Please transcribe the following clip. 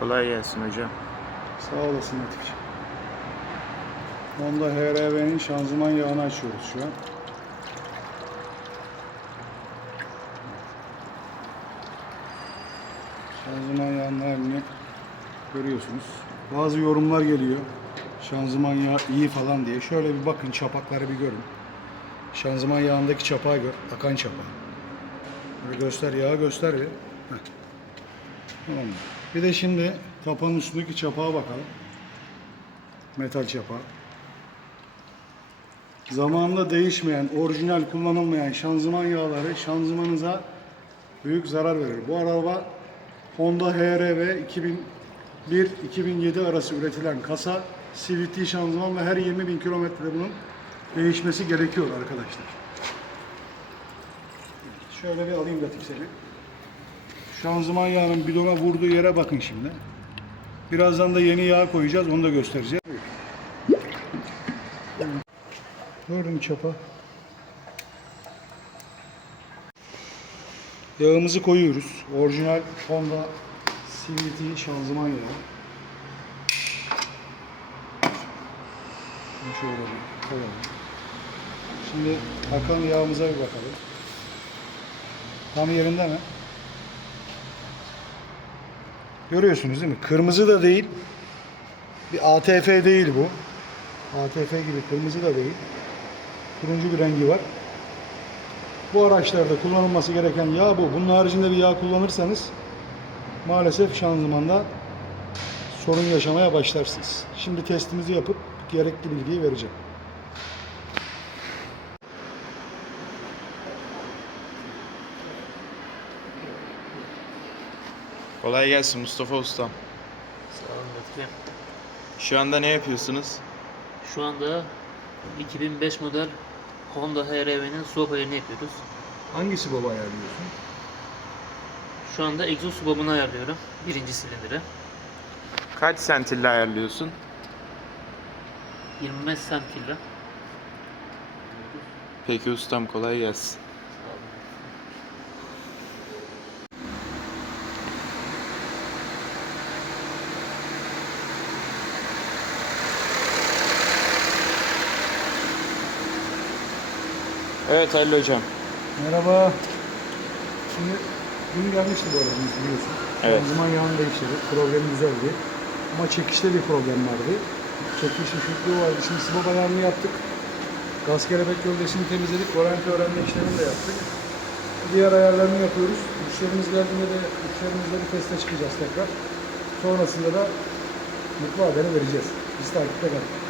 Kolay gelsin hocam. Sağ olasın Atikciğim. Honda HR-V'nin şanzıman yağını açıyoruz şu an. Şanzıman yağının halini görüyorsunuz. Bazı yorumlar geliyor. Şanzıman yağı iyi falan diye. Şöyle bir bakın çapakları bir görün. Şanzıman yağındaki çapağı gör. Akan çapağı. Böyle göster yağı göster bir. Tamam mı? Bir de şimdi kapağın üstündeki çapağa bakalım. Metal çapağı. Zamanında değişmeyen, orijinal kullanılmayan şanzıman yağları şanzımanıza büyük zarar verir. Bu araba Honda HR-V 2001-2007 arası üretilen kasa CVT şanzıman ve her 20 bin kilometrede bunun değişmesi gerekiyor arkadaşlar. Şöyle bir alayım Latif seni. Şanzıman yağının bidona vurduğu yere bakın şimdi. Birazdan da yeni yağ koyacağız, onu da göstereceğiz. Gördün mü çapa? Yağımızı koyuyoruz. Orijinal Honda CVT şanzıman yağı. Şöyle koyalım. Şimdi akan yağımıza bir bakalım. Tam yerinde mi? Görüyorsunuz değil mi? Kırmızı da değil. Bir ATF değil bu. ATF gibi kırmızı da değil. Turuncu bir rengi var. Bu araçlarda kullanılması gereken yağ bu. Bunun haricinde bir yağ kullanırsanız maalesef şanzımanda sorun yaşamaya başlarsınız. Şimdi testimizi yapıp gerekli bilgiyi vereceğim. Kolay gelsin Mustafa Ustam. Sağ olun Lütfi. Şu anda ne yapıyorsunuz? Şu anda 2005 model Honda HR-V'nin swap ayarını yapıyoruz. Hangisi baba ayarlıyorsun? Şu anda egzoz swap'ını ayarlıyorum. Birinci silindire. Kaç sentille ayarlıyorsun? 25 santimle. Peki ustam kolay gelsin. Evet Halil hocam. Merhaba. Şimdi dün gelmişti bu arabamız biliyorsun. Evet. Şanzıman yağını değiştirdik. Problemi düzeldi. Ama çekişte bir problem vardı. Çekiş düşüklüğü vardı. Şimdi sıvap ayarını yaptık. Gaz kelebek gövdesini temizledik. Varanti öğrenme işlemini de yaptık. Diğer ayarlarını yapıyoruz. Müşterimiz geldiğinde de müşterimizle bir teste çıkacağız tekrar. Sonrasında da mutlu haberi vereceğiz. Biz takipte kalın.